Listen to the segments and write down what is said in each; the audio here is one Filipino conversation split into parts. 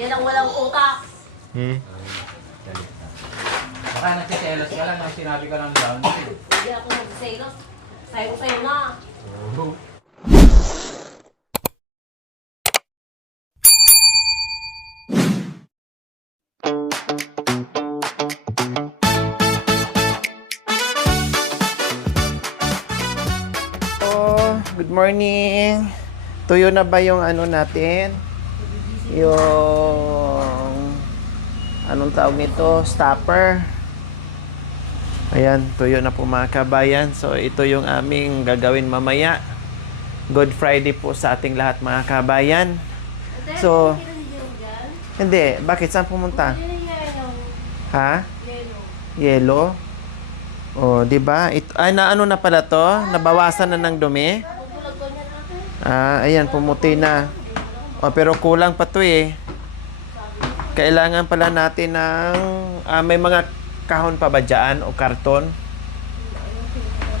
Yan ang walang utak. Baka nagsiselos ka lang nang sinabi ko ng down. Hindi ako nag-selos. Sayo na. Good morning. Tuyo na ba yung ano natin? Yung anong tawag nito? Stopper. Ayan, tuyo na po mga kabayan. So ito yung aming gagawin mamaya. Good Friday po sa ating lahat mga kabayan. So, hindi. Bakit? Saan pumunta? Ha? Yellow. Oh, 'di ba? Ay na ano na pala 'to? Nabawasan na ng dumi. Ayan, pumuti na. Oh, pero kulang pa 'to eh. Kailangan pala natin ng may mga kahon pa ba dyan o karton?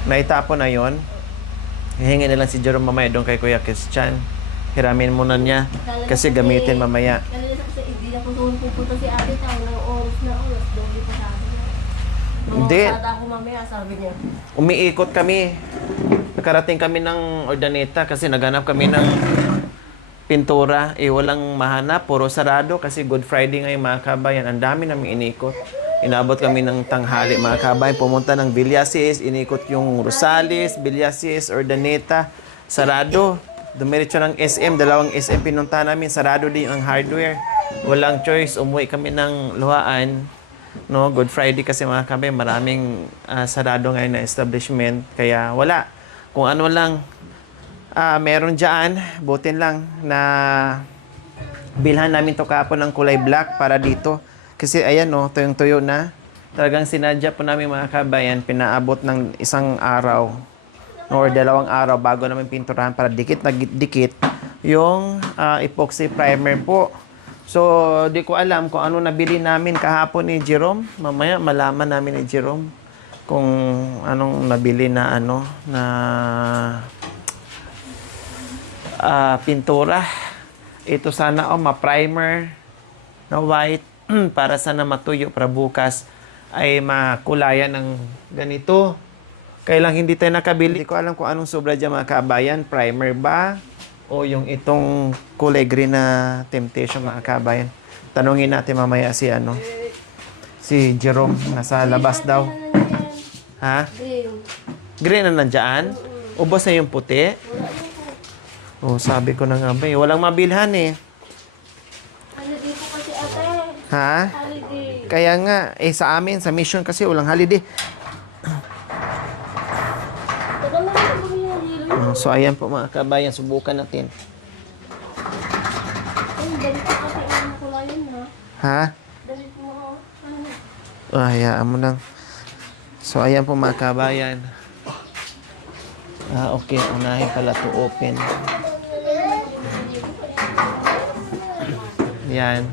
Naitapon na 'yon. Hihingi na lang si Jerome mamaya doon kay Kuya Christian. Hiramin muna niya kasi gamitin mamaya. Hindi ako doon pupunta si ate tayo ng oras na oras. Doon pa sa akin. Hindi. Ako mamaya, sabi niya. Umiikot kami. Nakarating kami ng Ordaneta kasi naghanap kami ng pintura. Walang mahanap. Puro sarado kasi Good Friday ngayon mga kabayan. Ang dami namin inikot. Inabot kami ng tanghali mga kabayan. Pumunta ng Villasis. Inikot yung Rosales, Villasis, Ordaneta. Sarado. Dumiretso ng SM. Dalawang SM pinunta namin. Sarado din ang hardware. Walang choice. Umuwi kami ng Luhaan. No, Good Friday kasi mga kabayan, maraming sarado ngayon na establishment. Kaya wala. Kung ano lang meron dyan, butin lang na bilhan namin to kapon ng kulay black para dito. Kasi ayan no, tuyong-tuyo na. Talagang sinadya po namin mga kabayan, pinaabot ng isang araw or 2 araw bago namin pinturahan para dikit na dikit yung epoxy primer po. So, di ko alam kung ano nabili namin kahapon ni Jerome. Mamaya malaman namin ni Jerome kung anong nabili na pintura. Ito sana ma-primer na white para sana matuyo para bukas ay makulayan ng ganito. Kailang hindi tayo nakabili. Hindi ko alam kung anong sobra dyan mga kabayan. Primer ba? O yung itong kulay green na Temptation mga kabayan. Tanungin natin mamaya si Jerome. Nasa labas daw. Ha? Green na nandyan? Ubos na yung puti? Oh, sabi ko na nga ba eh. Walang mabilhan eh. Holiday po kasi ate. Ha? Holiday. Kaya nga, sa amin, sa mission kasi walang holiday. Tagal na rin bumili ng hilo. So, ayan po mga kabayan. Subukan natin. Ay, dalit po kasi ang kulayan ha. Ha? Dalit po ako. Hayaan mo lang. So, ayan po mga kabayan. Okay. Unahin pala to open. Yan.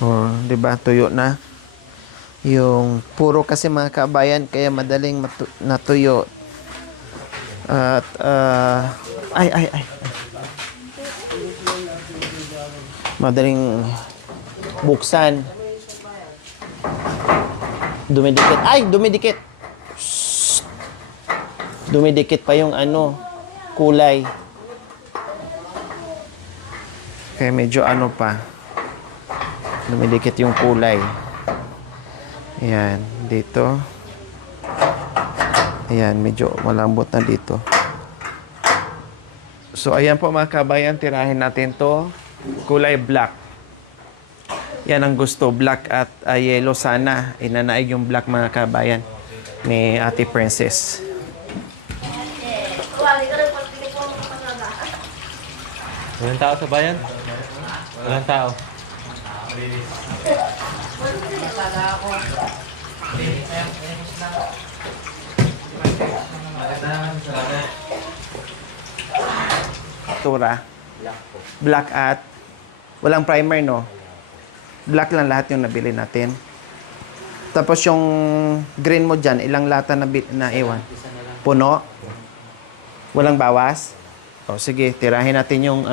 Oh, 'di ba? Tuyo na. Yung puro kasi mga kabayan kaya madaling natuyo. At ay. Madaling buksan. Dumidikit. Ay, dumidikit. Shhh. Dumidikit pa yung kulay. Kaya medyo pa. Dumidikit yung kulay. Ayan, dito. Ayan, medyo malambot na dito. So, ayan po mga kabayan, tirahin natin to. Kulay black. Yan ang gusto, black at yellow sana. Inanaig yung black mga kabayan ni Ate Princess. Walang tao sa bayan? Walang tao. Tura. Black at walang primer, no? Black lang lahat yung nabili natin. Tapos yung green mo dyan, ilang lata na iwan? Puno? Walang bawas? O sige, tirahin natin yung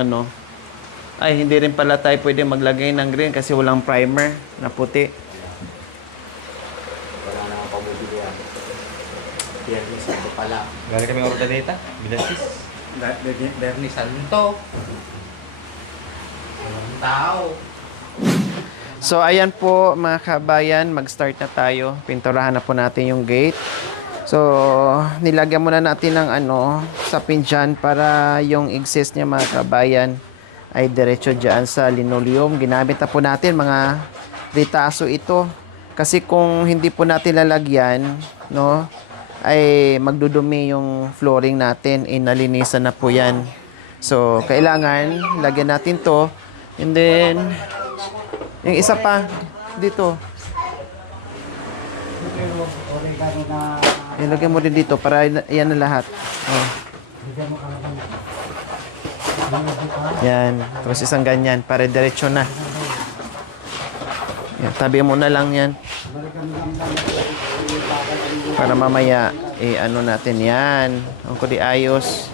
Ay, hindi rin pala tayo pwede maglagay ng green kasi walang primer na puti. Wala naman pamubili yan. Biyernes Santo pala. Galing kami Ordaneta, Bilasis. Biyernes Santo. Walang tao. So, ayan po mga kabayan, mag-start na tayo. Pinturahan na po natin yung gate. So, nilagyan muna natin ng sapin dyan para yung exist niya mga kabayan ay diretso dyan sa linoleum. Ginamit na po natin mga ritaso ito. Kasi kung hindi po natin lalagyan, no, ay magdudumi yung flooring natin. Nalinisan na po yan. So, kailangan lagyan natin to. And then, yung isa pa, dito. Ilagay mo din dito para yan na lahat. Oh. Yan. Tapos isang ganyan para diretso na. Yan, tabi mo na lang yan. Para mamaya, ano natin yan. Ang kudi ayos.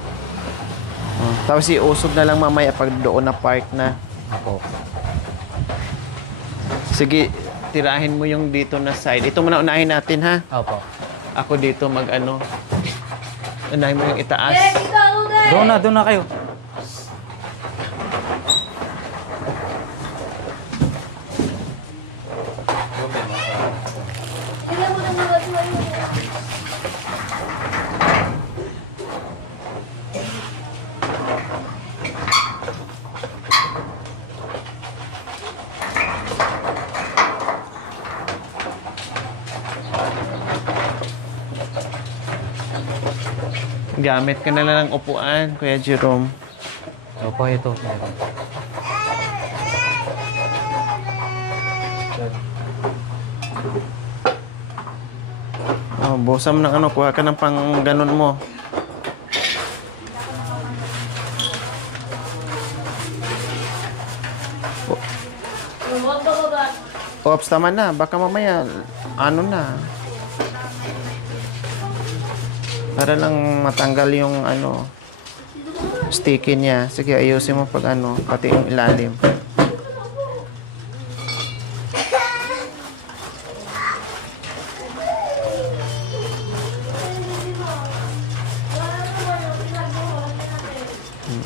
Oh. Tapos iusog na lang mamaya pag doon na park na. Ako. Sige, tirahin mo yung dito na side. Ito muna unahin natin, ha? Opo. Ako dito unahin mo yung itaas. Doon na kayo. Gamit ka na lang ng upuan, Kuya Jerome. Opo, ito. Oh, busan mo ng kuha ka ng pang ganun mo. Ops, tama na. Baka mamaya, na. Para lang matanggal yung sticky niya. Sige, ayusin mo pag pati yung ilalim.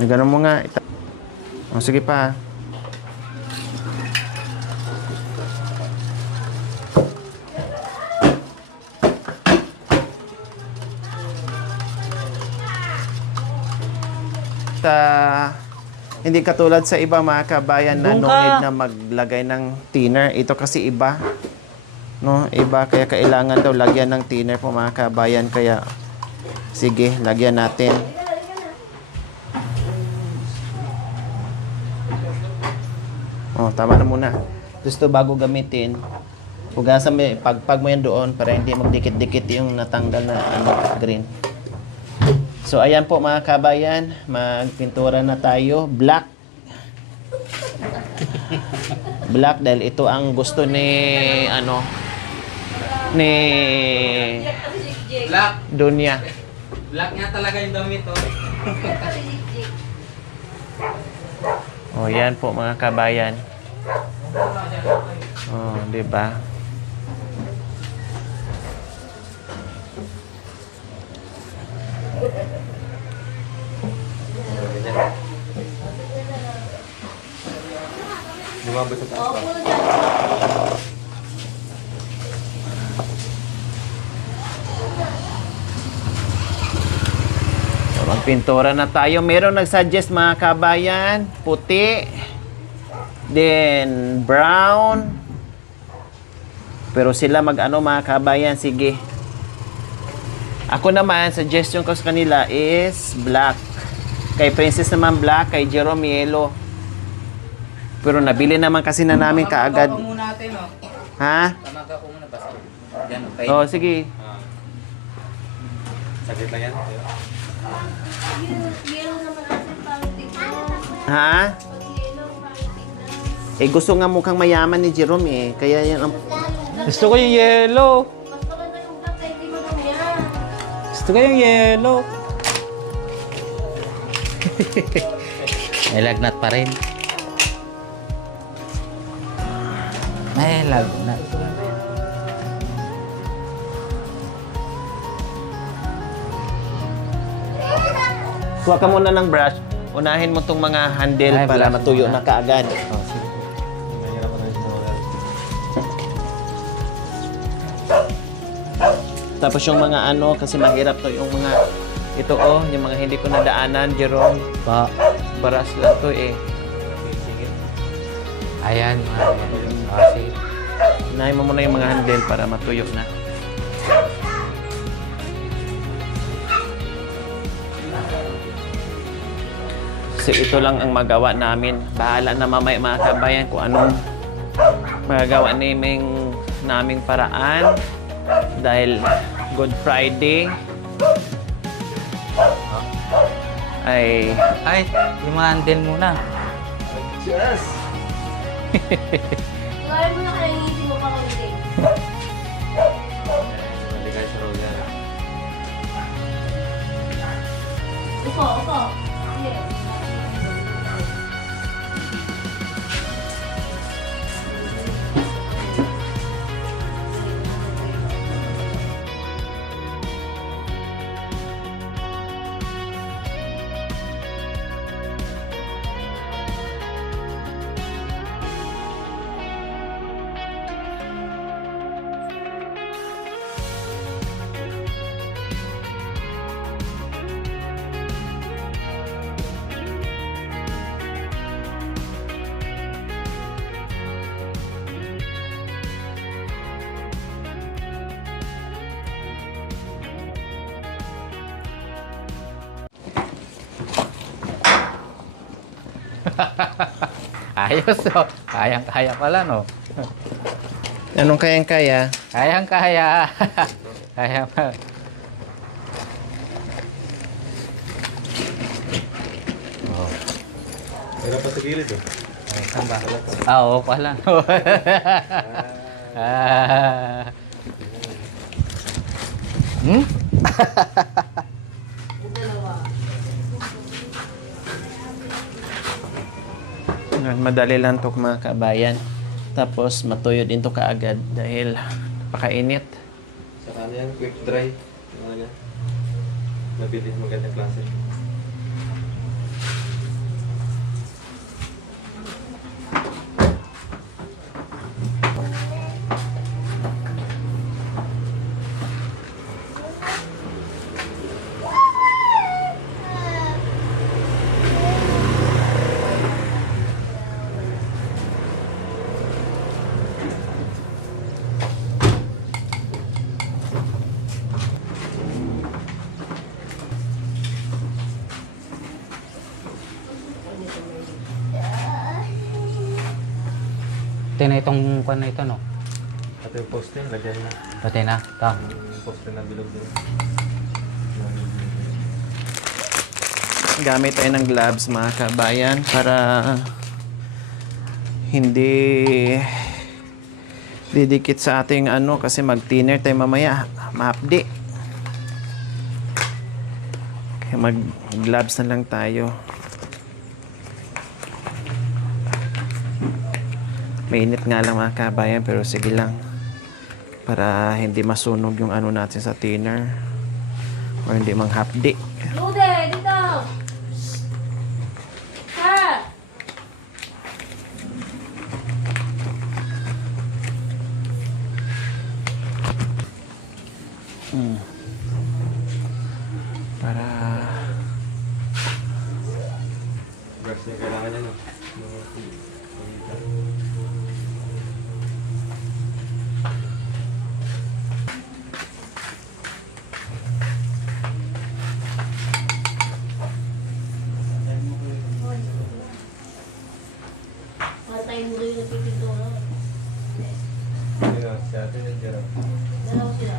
Ganun mo nga. Oh, sige pa. Hindi katulad sa iba mga kabayan na no need na maglagay ng thinner. Ito kasi iba. No, iba kaya kailangan daw lagyan ng thinner po mga kabayan. Kaya sige, lagyan natin. Oh, tama na muna. Gusto bago gamitin. Hugasan mo, pagpag mo yan doon para hindi magdikit-dikit yung natanggal na green. So, ayan po mga kabayan, magpintura na tayo. Black. Black dahil ito ang gusto ni, ni Black. Dunya. Black nga talaga yung damit, oh. Oh, yan po mga kabayan. Oh, di ba? Lumabas sa taas pa. So, magpintura na tayo. Meron nag-suggest mga kabayan, puti, then brown. Pero sila mga kabayan, sige. Ako naman, suggestion ko sa kanila is black. Kay Princess naman black, kay Jerome yellow. Pero nabili naman kasi na namin kaagad. Tamaga ko muna natin, oh. Ha? Tamaga ko muna basta. Yan, okay. Oh, sige. Saglit lang yan. Yellow naman natin parang tignan. Ha? Pag yellow parang tignan. Gusto nga mukhang mayaman ni Jerome eh. Kaya yan ang... Gusto ko yung yellow. Mas maganda yung black kaya hindi mo lang yan. Gusto ko yung yellow. May lagnat pa rin. Ay, lag na. Kuha ka muna ng brush. Unahin mo tong mga handle Ay, para brush matuyo muna. na kaagad. Oh, sige. Mahirap na yung sumawala. Tapos yung mga ano, kasi mahirap to, yung mga, ito oh, yung mga hindi ko nadaanan, Jerome. Pa. Baras lang to eh. Ayan, ayan. Ah, sige. Unahin mo muna yung mga handle para matuyo na. Kasi ito lang ang magawa namin. Bahala na mamaya mga kabayan kung anong magagawa naming paraan. Dahil Good Friday ay Ay, yung mga handle muna. Gawin mo na kaya ngiti mo pa konti. Hindi kayo sa roll yan. Upo, upo. Sige. Ayos, oh. Kayang-kaya pala, no? anong kayang-kaya? Kayang-kaya. Kaya pa. Hirap pa sa gilid eh. Ay, saan ba? Ah, oo pala. Ah. Hmm? Madali lang to mga kabayan. Tapos matuyo din to kaagad dahil pakainit. Sa ano yan? Quick dry. Ano yan? Mabilis magandang klase. Ito na itong kwan na ito, no? Ito yung poste, lagyan na. Pati na. Ito. Yung poste na bilog din. Gamit tayo ng gloves mga kabayan para hindi didikit sa ating ano kasi mag-thinner tayo mamaya. Mahapdi. Kaya mag-gloves na lang tayo. Mainit nga lang mga kabayan pero sige lang. Para hindi masunog yung ano natin sa thinner. O hindi manghapdi. Lude, dito! Ha! Para Brush na yung kailangan yan. Patay mo rin yung nagpipinto. Si ate yung Jerome. Dalawa sila.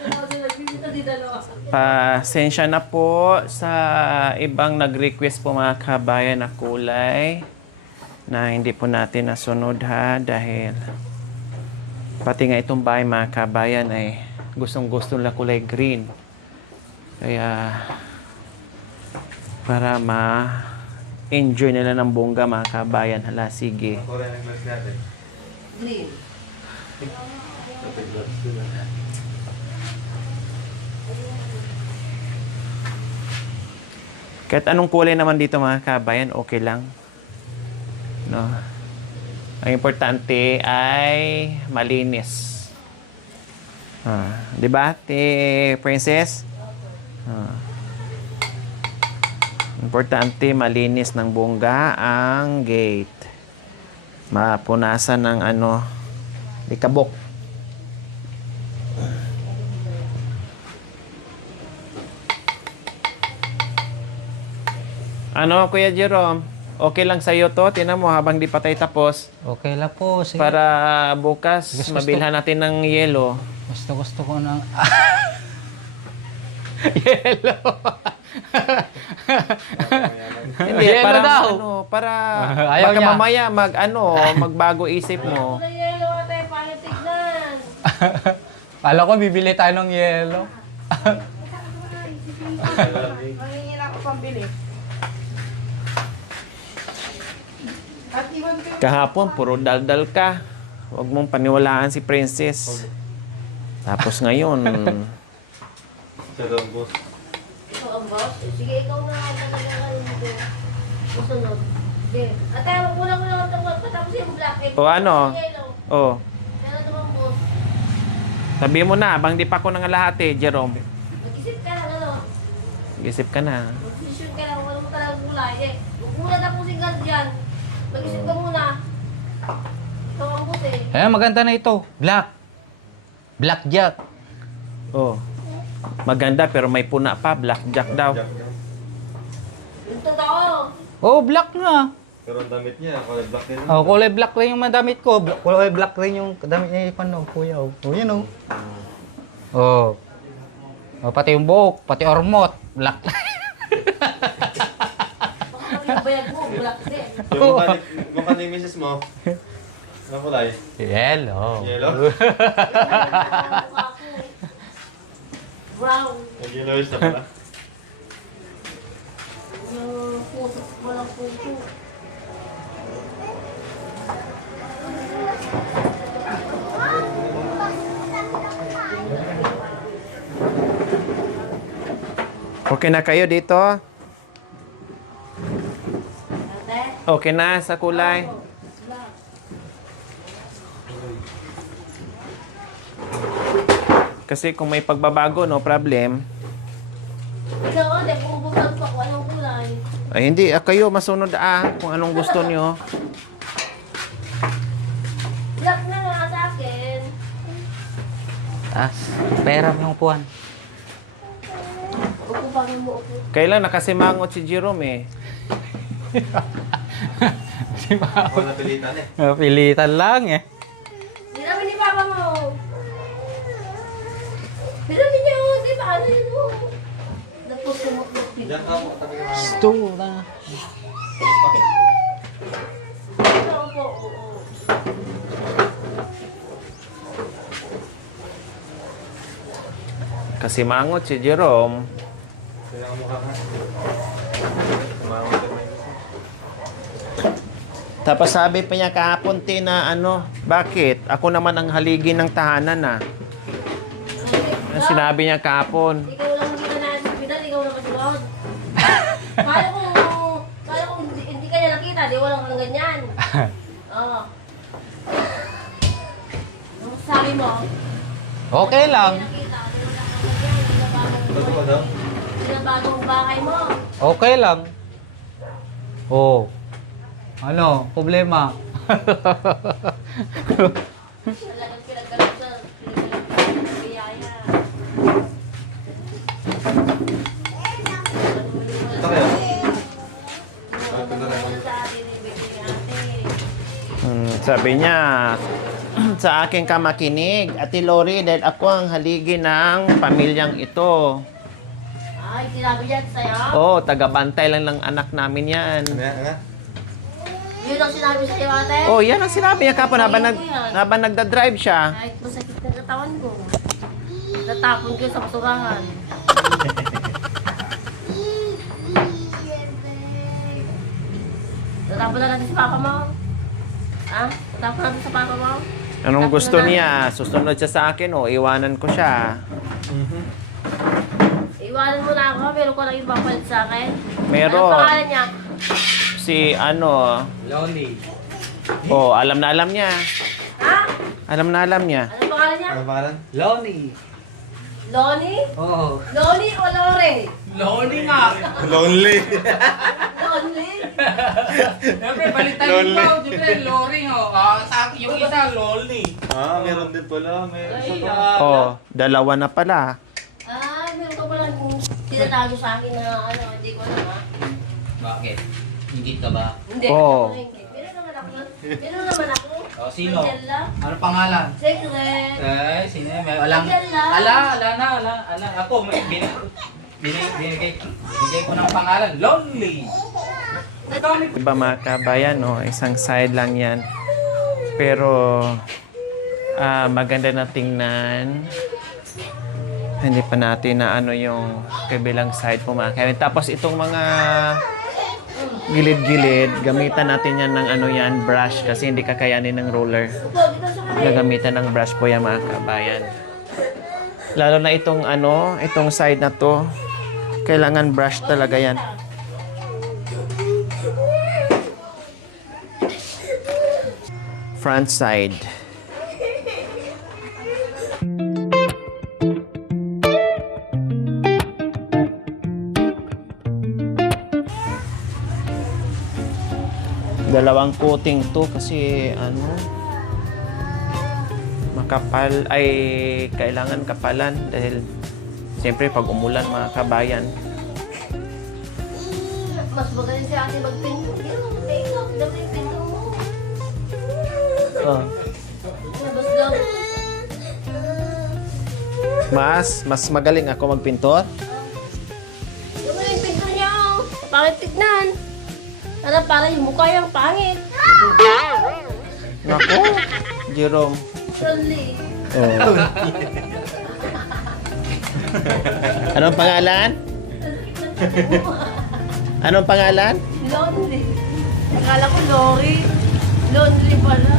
Dalawa sila. Nagpipinto di dalawa. pasensya na po sa ibang nag-request po mga kabayan na kulay na hindi po natin nasunod ha dahil pati nga itong bahay mga kabayan ay gustong-gusto nila kulay green. Kaya para enjoy nila ng bongga mga kabayan. Hala, sige. Ako rin ang glass natin. Green. Kapit glass din na. Kahit anong kulay naman dito mga kabayan, okay lang. No? Ang importante ay malinis. Di ba, Princess? Importante malinis ng bongga ang gate. Mapunasan ng likabok. Ano, Kuya Jerome? Okay lang sa'yo to? Tinan mo habang di pa tayo tapos. Okay lang po. Sige. Para bukas, Gusto- mabilhan natin ng yelo. Gusto ko ng... Yelo! Hindi, Yelo para daw. para Ayaw baka niya. mamaya magbago isip mo. Kulay yellow ate, paano tignan? Kala ko bibili tayo ng yelo. Mangingin ako pambili. At iwan ko yung... Kahapon, puro daldal ka. Huwag mong paniwalaan si Princess. Tapos ngayon, Sa loob, boss. Ikaw ang boss? Sige, ikaw na ang talaga dito. Susunod. Sige. Ate, kulang ko lang ang patapos yung black. O ano? Yellow. oh, Kaya naman boss. sabi mo na, bang di pa ko nangalahati, Jerome. Mag-isip ka lang ano. Isip ka na. Mag-decision ka lang. Wala mo talagang kulay eh. Kung kulang na po si guardian, mag-isip ka muna. Ikaw ang boss eh. Maganda na ito. Black. Blackjack. Oh. Maganda pero may puna pa, blackjack daw. Yung totoo. Oh, black nga. Pero ang damit niya, kulay black din. Oh, kulay black rin yung madamit ko. Kulay black rin yung damit niya paano, kuya. Oh, yan oh. Oh. Oh, pati yung buhok, pati ormot. Black. Baka yung bayag mo, black din. Yung mukha ni Mrs. mo, ano kulay? Yellow. Yellow? Brown. Nag-yellowish na pala. Yung puso, walang puso. Okay na kayo dito? Ate? Okay na sa kulay? Kasi kung may pagbabago, no problem. Ikaw, ate, pupusan pa kung anong kulay. Ay, hindi. Kayo masunod kung anong gusto nyo. Black na nga sa akin. Pera yung upuan. Upo pa rin mo, upo. Kailan nakasimangot si Jerome Ako napilitan eh. Pilitan lang eh. Di namin ni Papa mo. Pero ninyo, di ba? Ano yun mo? Nagpusimot mo. Diyan ka mo, tabi ka na. Stool na. Ito, upo. Oo. Kasimangot si Jerome. Kaya ang mukha ka. Tumawag ka may Tapos sabi pa niya kahapon, na bakit? Ako naman ang haligi ng tahanan Ang sinabi niya kahapon. Ikaw lang hindi na nasa hospital, ikaw lang kasunod. Kaya kung hindi ka niya nakita, di walang kang ganyan. Oo. Ang sabi mo, Okay lang. hindi nakita, di wala kang ganyan, Bago ba daw? bagong bakay mo. Okay lang. Oh. Ano? Problema. Talagang pinagkalat sa biyaya. Ito kaya? Ito na rin. Sa atin, ibigay ate. Sabi niya, sa akin ka makinig, Ate Lori, dahil ako ang haligi ng pamilyang ito. Ay, sinabi yan sa'yo? Oo, tagabantay lang ng anak namin yan. Ano yan? Ano? Yun ang sinabi sa'yo, ate? Oh, yan ang sinabi niya kapon habang nagda-drive siya. Kahit masakit na katawan ko. Natapon ko sa basurahan. Tatapon na natin si papa mo. Ha? Tatapon natin sa papa mo. Anong Tapos gusto na niya? Susunod siya sa akin o iwanan ko siya? Iwanan mo na ako, meron ko lang yung papalit sa akin. Meron. Anong pangalan niya? Si ano? Loli. Oh, alam na alam niya. Ha? Alam na alam niya. Anong pangalan niya? Ano pangalan? Loli. Loni? Oo. Loni o Lore? Loli nga. Lonely. Lonely? Siyempre, balitan Loli. mo. Siyempre, Lori ho. Sa akin, yung isa, Loli. Meron din pala. May Ay, Oh, dalawa na pala. Ah, meron ka palang tinatago sa akin na ano, hindi ko alam ha. Bakit? Ingit ka ba? Hindi. Oo. Meron naman ako. Meron naman ako. O, sino? Angela. Ano pangalan? Secret. Eh, sino? May walang... Angela. Ala. Ako, binigay ko ng pangalan. Lonely. Iba mga kabayan, no? Isang side lang yan. Pero, maganda na tingnan. Hindi pa natin na ano yung kabilang side po mga kabayan. Tapos itong mga gilid-gilid, gamitan natin yan ng ano yan, brush. Kasi hindi kakayanin ng roller. Upo, dito sa kanya. Gagamitan ng brush po yan mga kabayan. Lalo na itong ano, itong side na to, kailangan brush talaga yan. Front side. Dalawang coating to kasi ano, makapal ay kailangan kapalan dahil siyempre pag umulan mga kabayan. Mas magaling si ate magpinto. Yung make-up, dapat yung pinto mo. Oh. Labas lang. Mas magaling ako magpintor. Yung mga yung pinto niya, oh. Pangit tignan. Para yung mukha yung pangit. Nako, Jerome. Lonely. Oh. Anong pangalan? Anong pangalan? Lonely. Akala ko Lori. Lonely pala.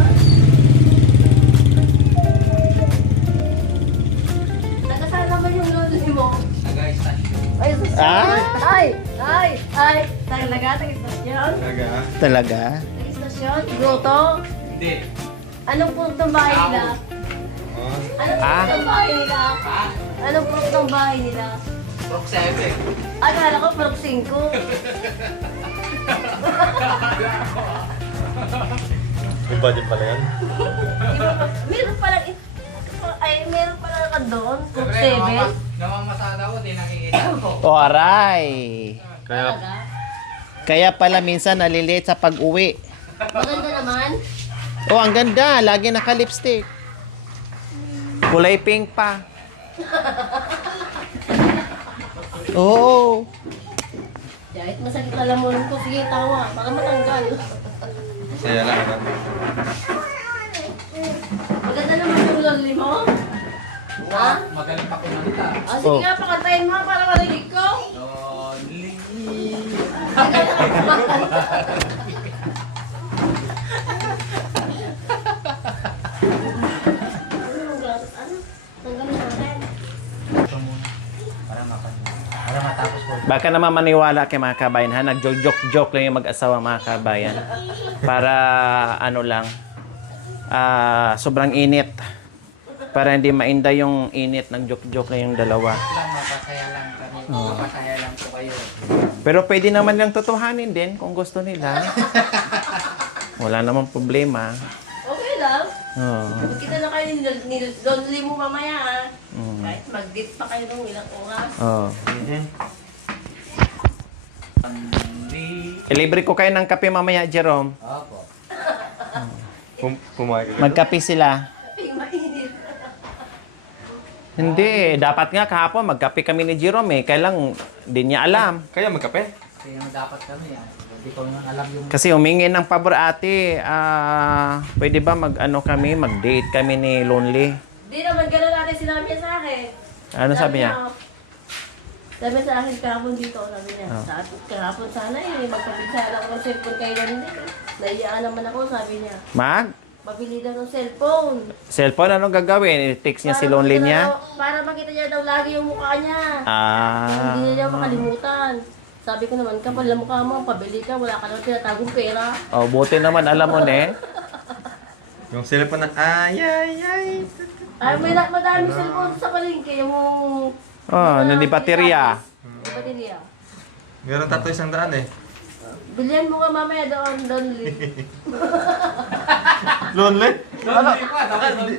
Nakasaan naman yung lonely mo. Nag-station. Ay, sus- Ah? Ay. Talaga, tag-istasyon. Talaga? Tag-istasyon? Grotto? Hindi. Anong punto ng bahay nila? Anong punto ng bahay nila? Ha? Anong punto ng bahay nila? Proc 7. Akala ko parang 5. May budget pala yan. Meron palang meron palang ka doon. Cook Siyempre, 7. namamasada ko, di nakikita ko. O, aray. Kaya, Talaga? Kaya pala minsan nalilate sa pag-uwi. Maganda naman. Oh, ang ganda. Lagi naka-lipstick. Kulay pink pa. Oo. Kahit masakit na lamunan ko, sige tawa. Para matanggal. saya lang. Maganda naman yung lonely mo. Ha? Magaling pa kumanta. Ah, sige Oh. nga, pakantayin mo para marinig ko. Lonely. Ano? Tanggalin natin. Ito muna. Para matapos ko. Baka naman maniwala kay mga kabayan ha. Nag-joke lang yung mag-asawa mga kabayan. Para ano lang, sobrang init. Para hindi mainda yung init, nag-joke lang yung dalawa. Lang, mapasaya lang kami. Mapasaya lang po kayo. Pero pwede naman lang totohanin din kung gusto nila. Wala namang problema. Okay lang. Oo. Magkita na kayo ni lonely mo mamaya ha. Mm. Kahit mag-date pa kayo ng ilang oras. Oo. Lonely. Ilibre ko kayo ng kape mamaya, Jerome. Opo. Pumayag ka. Magkape sila. Ay, mainit. Hindi, dapat nga kahapon magkape kami ni Jerome eh. Kailang di niya alam. Kaya magkape? Kaya dapat kami yan. Hindi ko naman alam yung... Kasi humingi ng pabor ate, pwede ba mag-date kami ni Lonely? Di naman gano'n natin sinabi niya sa akin. Ano sabi niya? Sabi sa akin kahapon dito, sabi niya, kahapon sana magpapinsala ako ng cellphone kayo lang din. Naiyaan naman ako, sabi niya. Mabili daw ng cellphone. Cellphone, anong gagawin? I-text niya si Lonely niya? Para makita niya daw lagi yung mukha niya. Ah. Hindi niya makalimutan. Sabi ko naman, kapal na mukha mo, pabili ka, wala ka naman tinatagong pera. Oh, buti naman alam mo ne. Yung cellphone na, ay. Ay, may madami cellphone sa palengke, yung... Oh, hindi baterya. Yung baterya. Meron tatlo 100 eh. Bilihan mo nga mamaya doon, Lonely. Lonely?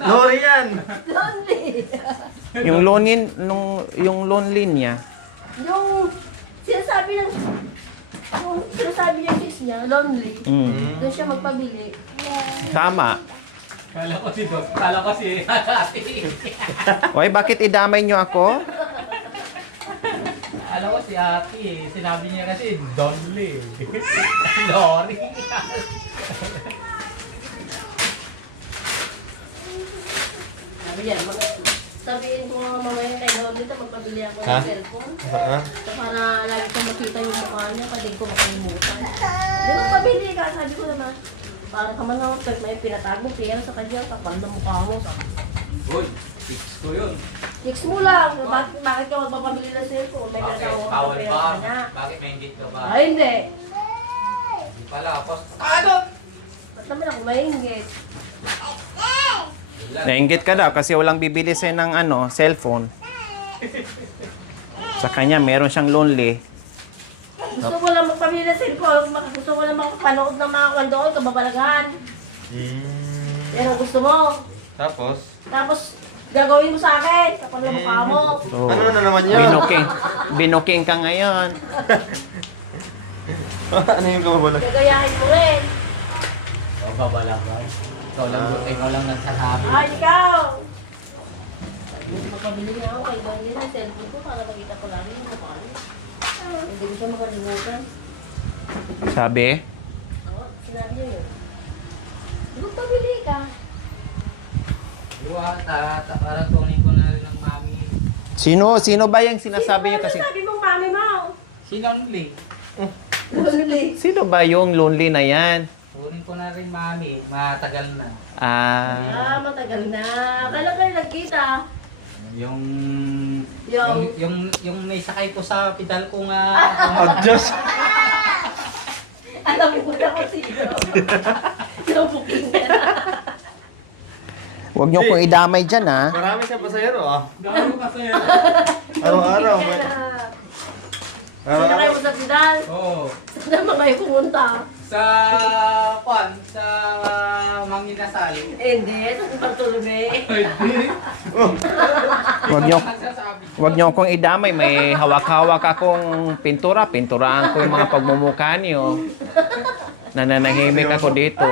Lori yan! Lonely! Yung Lonely niya. Yung sinasabi ng sis niya, Lonely. Doon siya magpabili. Tama. Kala ko si ate. Oy, bakit idamay niyo ako? Alam ko si ate, sinabi niya kasi Donly. Lori. Sabi niya, sabihin ko nga mamaya kay Lonely, magpabili ako Ha? ng cellphone. Ha? So, para lagi ko makita yung mukha niya, kasi hindi ko makalimutan. Di ba pabili ka? Sabi ko naman, parang kaman ako, pag may pinatago, pera sa kanya, kapal na mukha mo. Uy, fix ko yun. Fix mo lang, bakit ka magpapabili ng cellphone? May pinatago ka Bawal pera ba? sa kanya. Bakit may ingit ka ba? Ay, hindi. Hindi pala, apos. Ano? Ba't naman ako maingit? Nainggit ka daw kasi walang bibili sa'yo ng cellphone. Sa kanya, meron siyang Lonely. Gusto ko lang magpabili ng cellphone, gusto ko lang makapanood ng mga kwandoon, kababalagahan. Yan ang gusto mo. Tapos, gagawin mo sa akin, kapag na mukha mo. Oh, Ano na naman yun? binuking ka ngayon. Ano yung kababalag? Gagayahin mo rin. O, babalakan. Ikaw lang nagsasabi. Ay, ikaw! Magpabili nga ako kay Donnie ng cellphone ko para makita ko lagi yung mukha niya. Hindi ko siya makalimutan. Sabi? Oo, sinabi niya yun. Magpabili ka. Parang tunin ko na rin ng mami. Sino ba yung sinasabi niyo kasi? Sabi mong mami mo. Si Lonely. Lonely. Sino ba yung Lonely na yan? Tunin ko na rin mami. Matagal na. Ah, matagal na. Kailan kayo nagkita? Yung may sakay ko sa pedal ko nga. Diyos! Alam mo na kung sino. Nabuking ka na. Huwag niyo kong idamay dyan, ha? Marami siyang pasayero ah. Dami ko kasi. Araw-araw. Nabuking ka na. Sino Araw-araw. kayo sa Pidal? Oo. Saan naman kayo pumunta? Sa Manginasal. Hindi, sa Bartolome. Huwag niyo kong idamay. May hawak-hawak akong pintura. Pinturaan ko yung mga pagmumukha niyo. Nananahimik ako dito.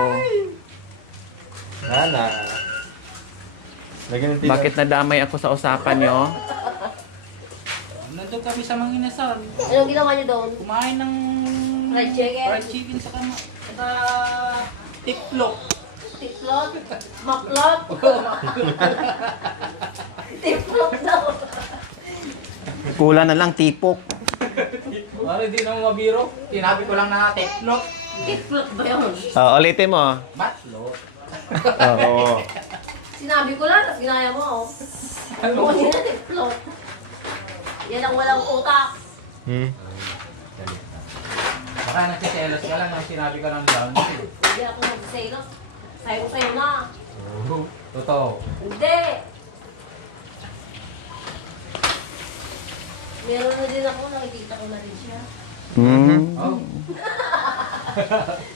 Nana. Lagyan ng tila. Bakit nadamay ako sa usapan niyo? Nandun kami sa Manginasal. Anong ginawa niyo doon? Kumain ng Fried chicken? Fried chicken sa tiplok. Tiplot? Maklot? Tiplot daw. Kulang na lang tipok. Ano, di naman mabiro. Tinabi ko lang na tiplok. Tiplot ba yun? Ulitin mo. Batlot. Oo. Sinabi ko lang, tapos ginaya mo. Ano ko nila tiplot? Yan ang walang utak. Baka nagsiselos ka lang nang sinabi ka ng down. Hindi ako mag-sale. Sayo na. Totoo. Hindi. Meron na din ako, nakikita ko na rin siya. Oh.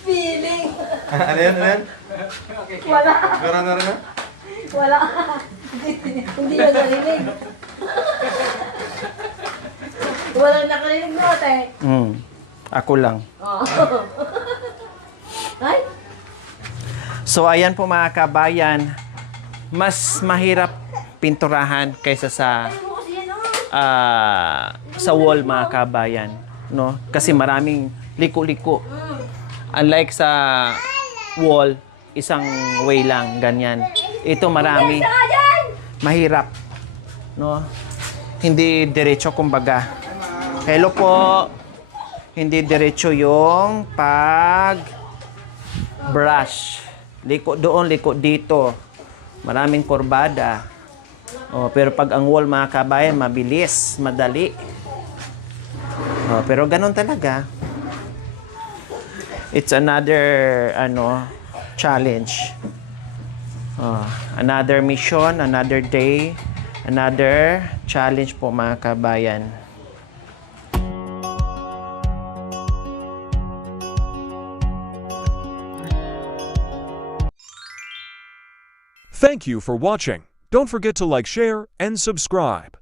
Feeling. Ano yan? Wala. Gara na rin ah? Wala. Hindi yun narinig. Walang nakarinig mo, te. Ako lang. Oo. Ay? So ayan po mga kabayan, mas mahirap pinturahan kaysa sa Ay mo kasi yan, oh. sa wall mga kabayan, no? Kasi maraming liko-liko. Unlike sa wall, isang way lang ganyan. Ito marami. Saka dyan! Mahirap, no? Hindi diretso kumbaga. Hello po. Hindi diretso yung brush. Liko doon, liko dito. Maraming kurbada. Oh, pero pag ang wall mga kabayan, mabilis, madali. Oh, pero ganun talaga. It's another challenge. Oh, another mission, another day, another challenge po mga kabayan. Thank you for watching. Don't forget to like, share, and subscribe.